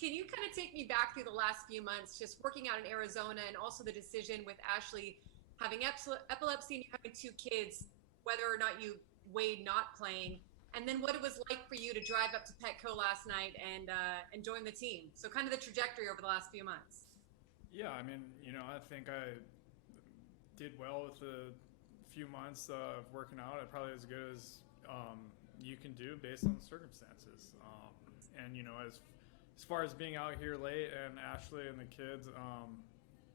Can you kind of take me back through the last few months, just working out in Arizona, and also the decision with Ashley having epilepsy and you having 2 kids, whether or not you weighed not playing, and then what it was like for you to drive up to Petco last night and join the team. So kind of the trajectory over the last few months. Yeah, I mean, I think I did well with the few months of working out. Probably as good as you can do based on the circumstances. And as far as being out here late and Ashley and the kids,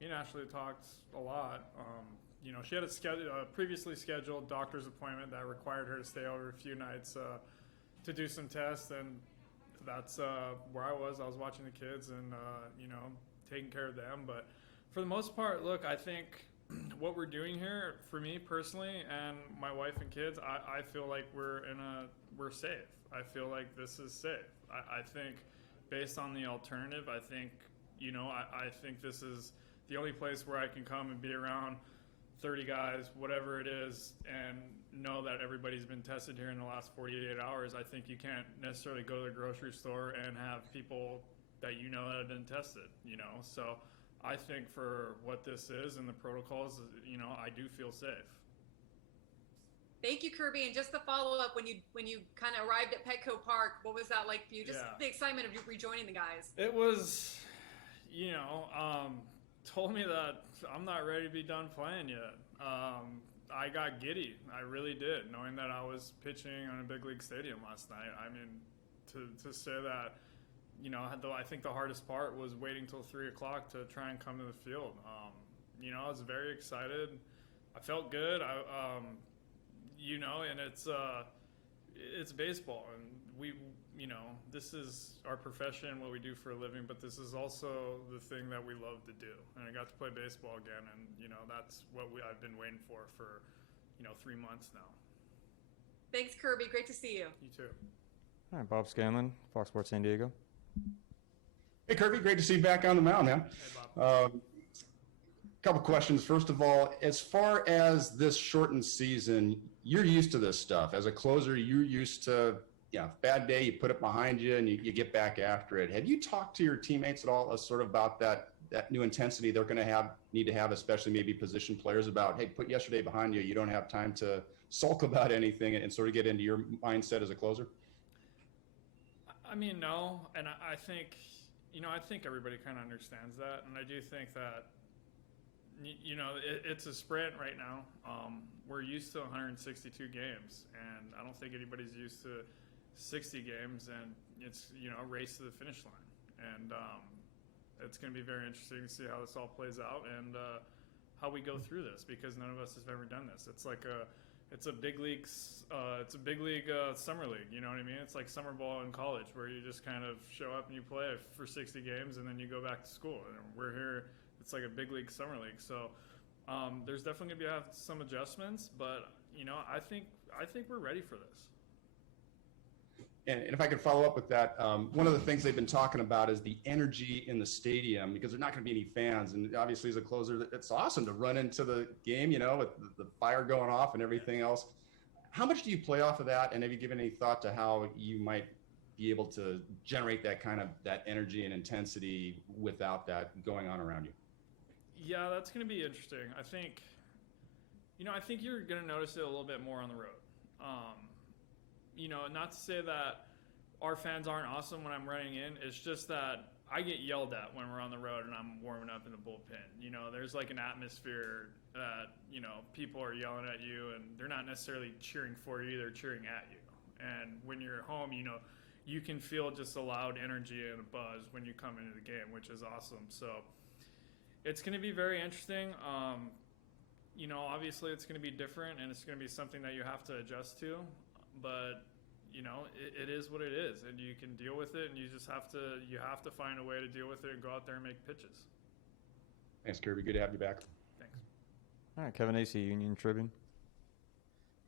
me and Ashley talked a lot. She had a previously scheduled doctor's appointment that required her to stay over a few nights to do some tests, and that's where I was. I was watching the kids and taking care of them. But for the most part, look, I think what we're doing here, for me personally and my wife and kids, I feel like we're safe. I feel like this is safe. I think based on the alternative, I think this is the only place where I can come and be around 30 guys, whatever it is, and know that everybody's been tested here in the last 48 hours. I think you can't necessarily go to the grocery store and have people that that have been tested, So I think for what this is and the protocols, I do feel safe. Thank you, Kirby. And just to follow up, when you kind of arrived at Petco Park, what was that like for you? Just the excitement of rejoining the guys. It was, told me that I'm not ready to be done playing yet. I got giddy. I really did, knowing that I was pitching on a big league stadium last night. I mean, to say that, I think the hardest part was waiting till 3 o'clock to try and come to the field. I was very excited. I felt good. And it's baseball, and this is our profession, what we do for a living, but this is also the thing that we love to do. And I got to play baseball again, and that's what I've been waiting for 3 months now. Thanks, Kirby. Great to see you. You too. All right, Bob Scanlon, Fox Sports San Diego. Hey, Kirby, great to see you back on the mound, man. Hey, Bob. Couple questions. First of all, as far as this shortened season, you're used to this stuff. As a closer, you're used to, bad day, you put it behind you and you get back after it. Have you talked to your teammates at all sort of about that new intensity they're going to need to have, especially maybe position players, about, hey, put yesterday behind you. You don't have time to sulk about anything and sort of get into your mindset as a closer? I mean, no. And I think, I think everybody kind of understands that. And I do think that, it's a sprint right now. We're used to 162 games, and I don't think anybody's used to 60 games, and it's, a race to the finish line. And it's going to be very interesting to see how this all plays out and how we go through this, because none of us has ever done this. It's like it's a big league summer league. You know what I mean? It's like summer ball in college, where you just kind of show up and you play for 60 games, and then you go back to school. And we're here. It's like a big league summer league. So there's definitely going to be some adjustments, but I think we're ready for this. And if I could follow up with that, one of the things they've been talking about is the energy in the stadium, because there's not going to be any fans. And obviously, as a closer, it's awesome to run into the game, with the fire going off and everything else. How much do you play off of that? And have you given any thought to how you might be able to generate that energy and intensity without that going on around you? Yeah, that's going to be interesting. I think you're going to notice it a little bit more on the road. Not to say that our fans aren't awesome when I'm running in. It's just that I get yelled at when we're on the road and I'm warming up in the bullpen. There's like an atmosphere that, people are yelling at you, and they're not necessarily cheering for you, they're cheering at you. And when you're at home, you can feel just a loud energy and a buzz when you come into the game, which is awesome. So it's going to be very interesting. Obviously it's going to be different, and it's going to be something that you have to adjust to. But, it is what it is, and you can deal with it, and you just have to find a way to deal with it and go out there and make pitches. Thanks, Kirby. Good to have you back. Thanks. All right, Kevin Acey, Union Tribune.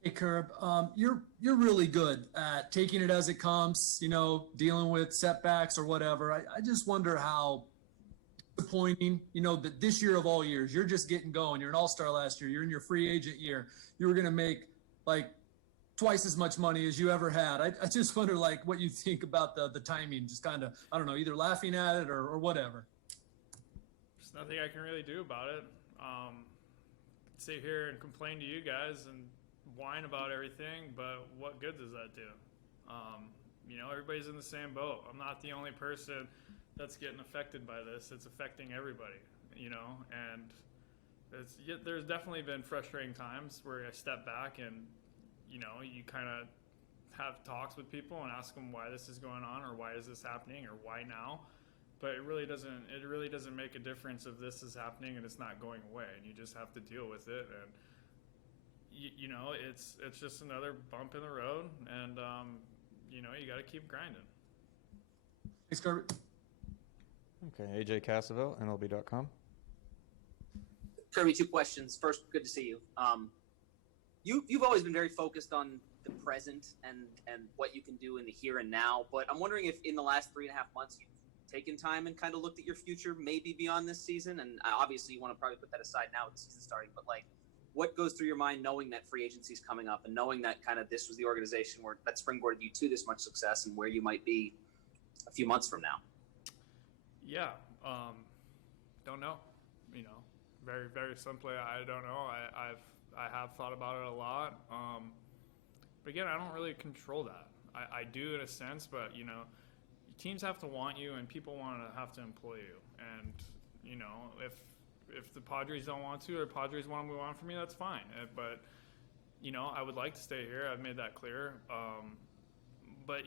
Hey, Curb, you're really good at taking it as it comes, dealing with setbacks or whatever. I just wonder how disappointing, that this year of all years, you're just getting going. You're an all-star last year. You're in your free agent year. You were going to make like twice as much money as you ever had. I just wonder, like, what you think about the timing, just kind of, I don't know, either laughing at it or whatever. There's nothing I can really do about it. Sit here and complain to you guys and whine about everything, but what good does that do? Everybody's in the same boat. I'm not the only person that's getting affected by this. It's affecting everybody, and there's definitely been frustrating times where I step back and, you kind of have talks with people and ask them why this is going on or why is this happening or why now. But it really doesn't make a difference if this is happening and it's not going away, and you just have to deal with it. And it's just another bump in the road, and you got to keep grinding. Thanks, Kirby. Okay, AJ Cassaville, MLB.com. Kirby, 2 questions. First, good to see you. You've always been very focused on the present and what you can do in the here and now, but I'm wondering if in the last 3.5 months you've taken time and kind of looked at your future maybe beyond this season, and obviously you want to probably put that aside now with the season starting, but like, what goes through your mind knowing that free agency is coming up and knowing that kind of this was the organization that springboarded you to this much success and where you might be a few months from now? Yeah, don't know. Very, very simply, I don't know. I have thought about it a lot, but again, I don't really control that. I do in a sense, but teams have to want you, and people have to employ you. And if the Padres don't want to, or Padres want to move on from me, that's fine. But I would like to stay here. I've made that clear. But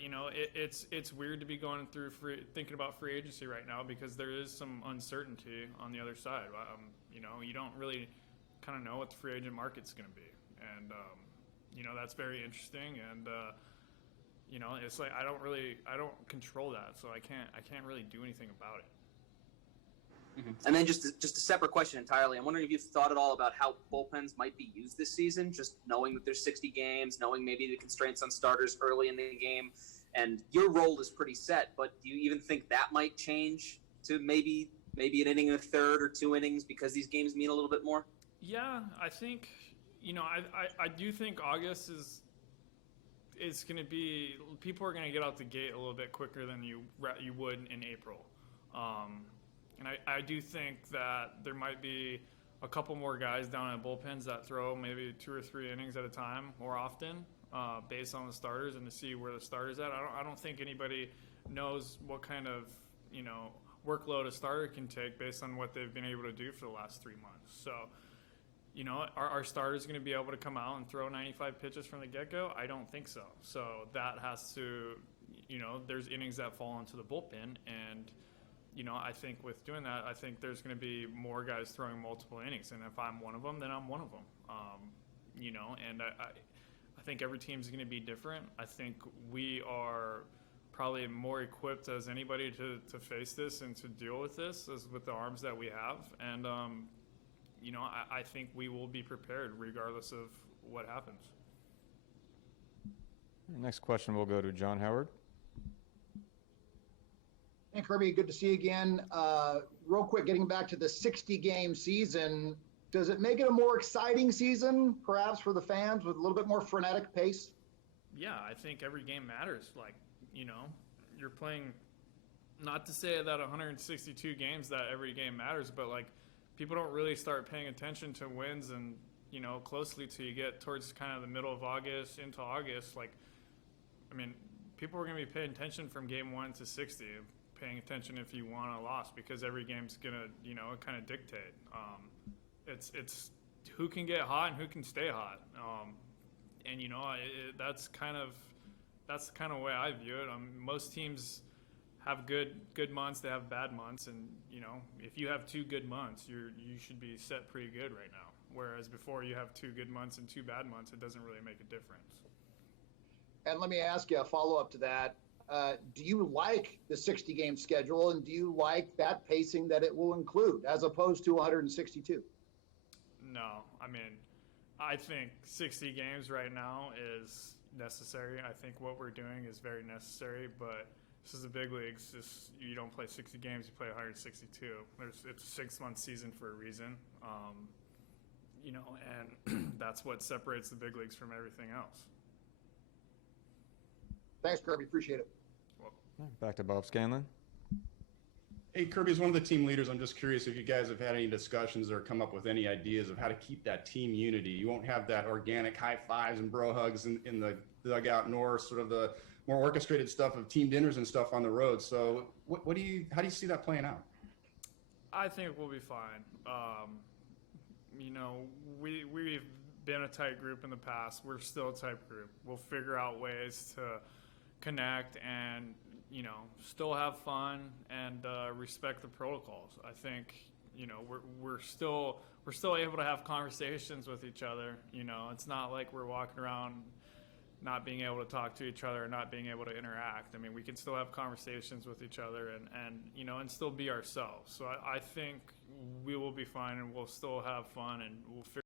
it's weird to be going through thinking about free agency right now because there is some uncertainty on the other side. You don't really kind of know what the free agent market's going to be, and that's very interesting. And it's like I don't control that, so I can't really do anything about it. Mm-hmm. And then just a separate question entirely. I'm wondering if you've thought at all about how bullpens might be used this season, just knowing that there's 60 games, knowing maybe the constraints on starters early in the game, and your role is pretty set, but do you even think that might change to maybe an inning in a third or 2 innings because these games mean a little bit more? Yeah, I think, I do think August is going to be, people are going to get out the gate a little bit quicker than you would in April. And I do think that there might be a couple more guys down at bullpens that throw maybe 2 or 3 innings at a time more often based on the starters and to see where the starter's at. I don't think anybody knows what kind of, workload a starter can take based on what they've been able to do for the last 3 months. So, are starters going to be able to come out and throw 95 pitches from the get-go? I don't think so. So that has to, there's innings that fall into the bullpen, and I think with doing that, I think there's going to be more guys throwing multiple innings. And if I'm one of them, then I'm one of them. And I think every team's going to be different. I think we are probably more equipped as anybody to face this and to deal with this as with the arms that we have. And, I think we will be prepared regardless of what happens. Next question will go to John Howard. Hey, Kirby, good to see you again. Real quick, getting back to the 60-game season, does it make it a more exciting season, perhaps, for the fans with a little bit more frenetic pace? Yeah, I think every game matters. Like, you're playing, not to say that 162 games that every game matters, but, like, people don't really start paying attention to wins and, closely till you get towards kind of the middle of August into August. Like, I mean, people are going to be paying attention from game 1 to 60. Paying attention if you won or lost because every game's gonna kind of dictate. It's who can get hot and who can stay hot, and that's kind of the way I view it. Most teams have good months, they have bad months, and if you have 2 good months, you should be set pretty good right now. Whereas before you have 2 good months and 2 bad months, it doesn't really make a difference. And let me ask you a follow-up to that. Do you like the 60-game schedule, and do you like that pacing that it will include as opposed to 162? No, I mean, I think 60 games right now is necessary. I think what we're doing is very necessary, but this is the big leagues. You don't play 60 games, you play 162. It's a 6-month season for a reason, and that's what separates the big leagues from everything else. Thanks, Kirby. Appreciate it. Back to Bob Scanlon. Hey, Kirby, as one of the team leaders, I'm just curious if you guys have had any discussions or come up with any ideas of how to keep that team unity. You won't have that organic high fives and bro hugs in the dugout, nor sort of the more orchestrated stuff of team dinners and stuff on the road. So how do you see that playing out? I think we'll be fine. We've been a tight group in the past. We're still a tight group. We'll figure out ways to connect and, still have fun and respect the protocols. I think, we're still able to have conversations with each other. It's not like we're walking around not being able to talk to each other, not being able to interact. I mean, we can still have conversations with each other and still be ourselves. So I think we will be fine and we'll still have fun and we'll figure